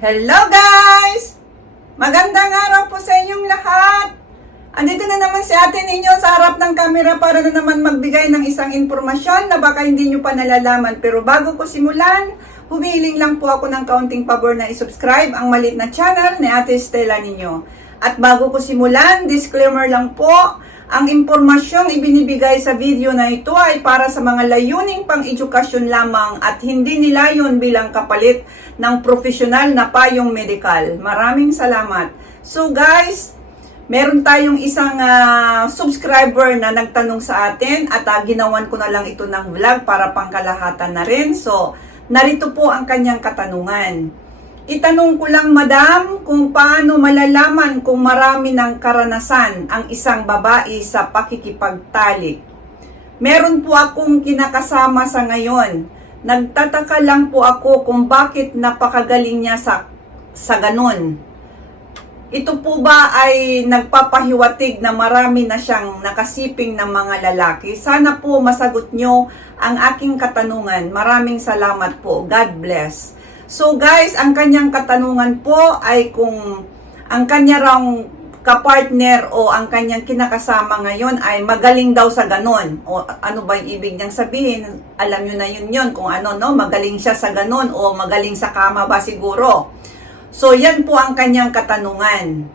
Hello guys! Magandang araw po sa inyong lahat! Andito na naman si ate ninyo sa harap ng camera para na naman magbigay ng isang impormasyon na baka hindi nyo pa nalalaman. Pero bago ko simulan, humihiling lang po ako ng kaunting pabor na isubscribe ang malit na channel ni ate Stella ninyo. At bago ko simulan, disclaimer lang po, ang impormasyong ibinibigay sa video na ito ay para sa mga layuning pang-edukasyon lamang at hindi nilayon bilang kapalit ng profesional na payong medikal. Maraming salamat. So guys, meron tayong isang ah, subscriber na nagtanong sa atin at ah, ginawan ko na lang ito ng vlog para pangkalahatan na rin. So, narito po ang kanyang katanungan. Itanong ko lang, madam, kung paano malalaman kung marami ng karanasan ang isang babae sa pakikipagtalik. Meron po akong kinakasama sa ngayon. Nagtataka lang po ako kung bakit napakagaling niya sa, sa ganun. Ito po ba ay nagpapahiwatig na marami na siyang nakasiping ng mga lalaki? Sana po masagot nyo ang aking katanungan. Maraming salamat po. God bless. So guys, ang kanyang katanungan po ay kung ang kanya raw kapartner o ang kanyang kinakasama ngayon ay magaling daw sa ganon. O ano ba yung ibig niyang sabihin? Alam nyo na yun yun kung ano, no? Magaling siya sa ganon o magaling sa kama ba siguro. So yan po ang kanyang katanungan.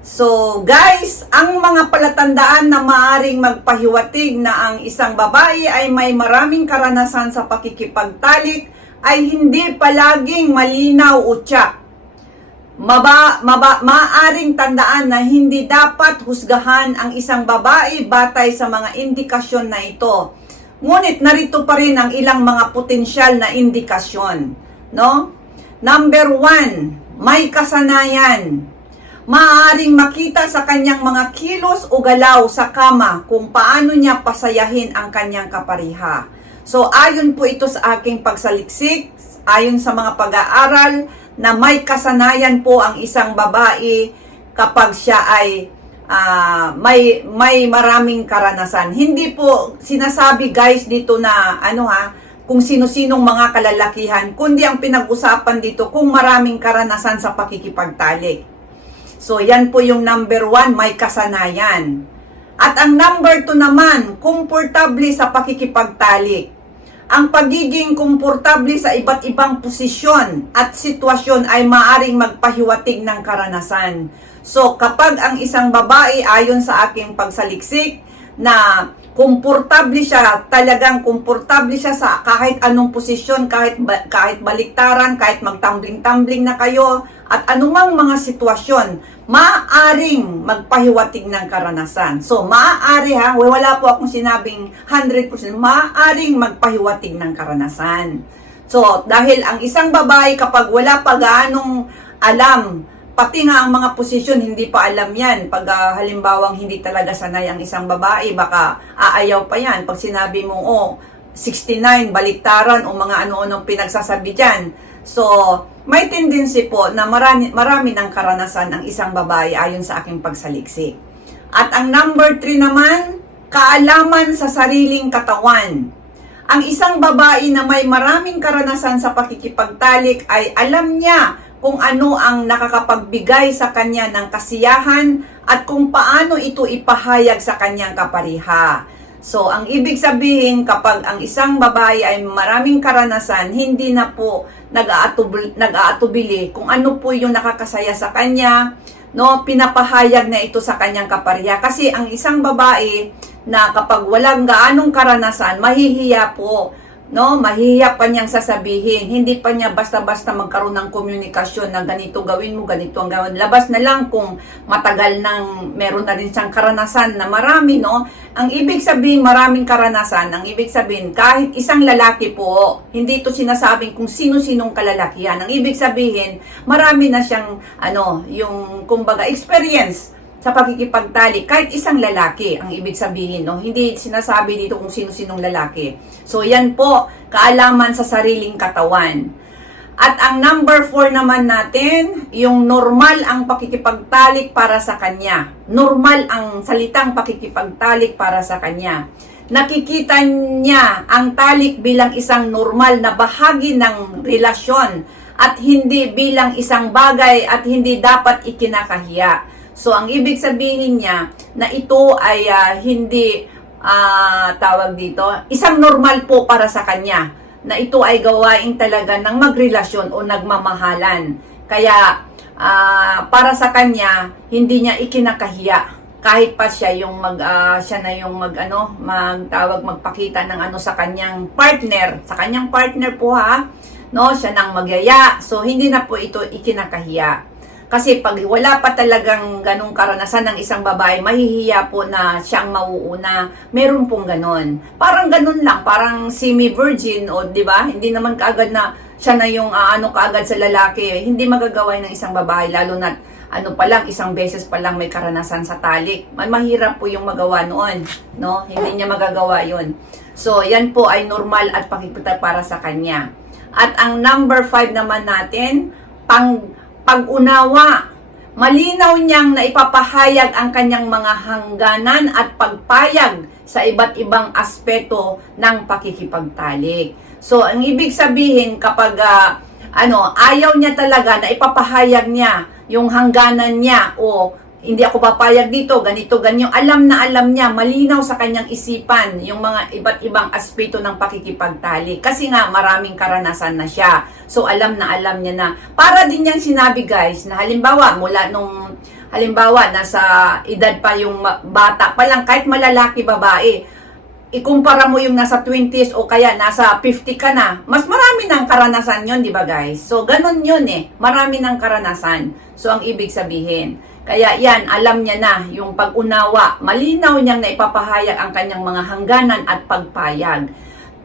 So guys, ang mga palatandaan na maaring magpahiwatig na ang isang babae ay may maraming karanasan sa pakikipagtalik ay hindi palaging malinaw o tiyak. Maba, maba, maaring tandaan na hindi dapat husgahan ang isang babae batay sa mga indikasyon na ito. Ngunit narito pa rin ang ilang mga potensyal na indikasyon. No? Number one, may kasanayan. Maaring makita sa kanyang mga kilos o galaw sa kama kung paano niya pasayahin ang kanyang kapariha. So ayon po ito sa aking pagsaliksik, ayon sa mga pag-aaral na may kasanayan po ang isang babae kapag siya ay ah, may may maraming karanasan. Hindi po sinasabi guys dito na ano ha, kung sino-sinong mga kalalakihan, kundi ang pinag-usapan dito kung maraming karanasan sa pakikipagtalik. So, yan po yung number one, may kasanayan. At ang number two naman, komportable sa pakikipagtalik. Ang pagiging komportable sa iba't ibang posisyon at sitwasyon ay maaring magpahiwatig ng karanasan. So, kapag ang isang babae ayon sa aking pagsaliksik na komportable siya, talagang komportable siya sa kahit anong posisyon, kahit kahit baliktaran, kahit magtambling-tambling na kayo at anumang mga sitwasyon, maaaring magpahiwatig ng karanasan. So, maaari ha, wala po akong sinabing 100%, maaaring magpahiwatig ng karanasan. So, dahil ang isang babae kapag wala pa gaanong alam, pati nga ang mga posisyon hindi pa alam yan. Pag ah, halimbawang hindi talaga sanay ang isang babae, baka aayaw pa yan. Pag sinabi mo, oh, 69, baliktaran o mga ano-anong pinagsasabi dyan. So, may tendency po na marami, marami ng karanasan ang isang babae ayon sa aking pagsaliksik. At ang number 3 naman, kaalaman sa sariling katawan. Ang isang babae na may maraming karanasan sa pakikipagtalik ay alam niya kung ano ang nakakapagbigay sa kanya ng kasiyahan at kung paano ito ipahayag sa kanyang kapariha. So, ang ibig sabihin, kapag ang isang babae ay maraming karanasan, hindi na po nag-aatubili, kung ano po yung nakakasaya sa kanya, no, pinapahayag na ito sa kanyang kapariha. Kasi ang isang babae na kapag walang gaanong karanasan, mahihiya po, no, mahihiya pa niyang sasabihin. Hindi pa niya basta-basta magkaroon ng komunikasyon na ganito gawin mo, ganito ang gawin. Labas na lang kung matagal nang meron na rin siyang karanasan na marami, no. Ang ibig sabihin, maraming karanasan, ang ibig sabihin, kahit isang lalaki po, hindi ito sinasabing kung sino-sinong kalalakihan. Ang ibig sabihin, marami na siyang, ano, yung, kumbaga, experience sa pakikipagtali kahit isang lalaki. Ang ibig sabihin no hindi sinasabi dito kung sino-sinong lalaki. So yan po kaalaman sa sariling katawan at ang number 4 naman natin yung normal ang pakikipagtalik para sa kanya. Normal ang salitang pakikipagtalik para sa kanya. Nakikita niya ang talik bilang isang normal na bahagi ng relasyon at hindi bilang isang bagay at hindi dapat ikinakahiya. So, ang ibig sabihin niya na ito ay ah, hindi ah, tawag dito, isang normal po para sa kanya na ito ay gawain talaga ng magrelasyon o nagmamahalan. Kaya ah, para sa kanya, hindi niya ikinakahiya. Kahit pa siya yung mag ah, siya na yung mag ano magtawag magpakita ng ano sa kanyang partner. Sa kanyang partner po ha? No siya nang magyaya. So hindi na po ito ikinakahiya kasi pag wala pa talagang ganong karanasan ng isang babae, mahihiya po na siyang mauuna. Meron pong ganon. Parang ganon lang, parang semi-virgin o 'di ba? Hindi naman kaagad na siya na yung ah, ano kaagad sa lalaki. Hindi magagawa ng isang babae lalo na ano pa lang, isang beses pa lang may karanasan sa talik. Mahirap po yung magawa noon, no? Hindi niya magagawa yon. So, yan po ay normal at pakikita para sa kanya. At ang number five naman natin, pang pag-unawa. Malinaw niyang naipapahayag ang kanyang mga hangganan at pagpayag sa iba't ibang aspeto ng pakikipagtalik. So, ang ibig sabihin kapag ah, ano, ayaw niya talaga na ipapahayag niya yung hangganan niya o hindi ako papayag dito, ganito, ganyan. Alam na alam niya, malinaw sa kanyang isipan yung mga iba't ibang aspeto ng pakikipagtali. Kasi nga, maraming karanasan na siya. So, alam na alam niya na. Para din yan sinabi guys, na halimbawa, mula nung, halimbawa, nasa edad pa yung bata pa lang, kahit malalaki babae, ikumpara mo yung nasa 20s o kaya nasa 50 ka na, mas marami ng karanasan yon di ba guys? So, ganun yun eh. Marami ng karanasan. So, ang ibig sabihin. Kaya yan, alam niya na yung pag-unawa. Malinaw niyang naipapahayag ang kanyang mga hangganan at pagpayag.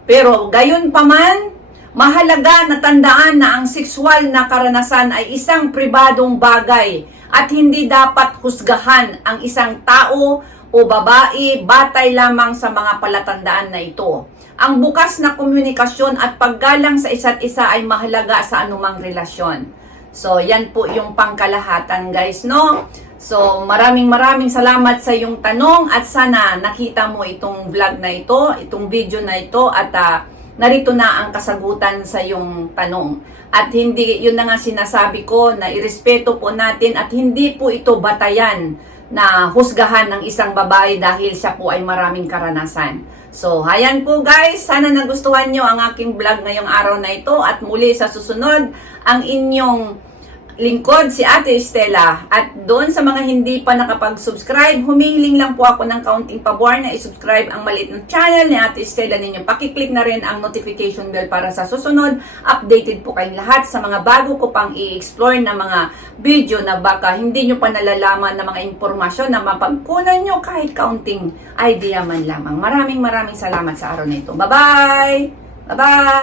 Pero gayon pa man, mahalaga na tandaan na ang sexual na karanasan ay isang pribadong bagay at hindi dapat husgahan ang isang tao o babae batay lamang sa mga palatandaan na ito. Ang bukas na komunikasyon at paggalang sa isa't isa ay mahalaga sa anumang relasyon. So, yan po yung pangkalahatan guys, no? So, maraming maraming salamat sa yung tanong at sana nakita mo itong vlog na ito, itong video na ito at ah, narito na ang kasagutan sa yung tanong. At hindi, yun na nga sinasabi ko na irespeto po natin at hindi po ito batayan na husgahan ng isang babae dahil siya po ay maraming karanasan. So, hayan po guys, sana nagustuhan nyo ang aking vlog ngayong araw na ito. At muli sa susunod, ang inyong lingkod si Ate Estela. At doon sa mga hindi pa nakapag-subscribe, humihiling lang po ako ng kaunting pabor na i-subscribe ang maliit na channel ni Ate Estela ninyo. Pakiclick na rin ang notification bell para sa susunod. Updated po kayong lahat sa mga bago ko pang i-explore na mga video na baka hindi nyo pa nalalaman na mga impormasyon na mapagkunan nyo kahit kaunting idea man lamang. Maraming maraming salamat sa araw na ito. Bye-bye! Bye-bye!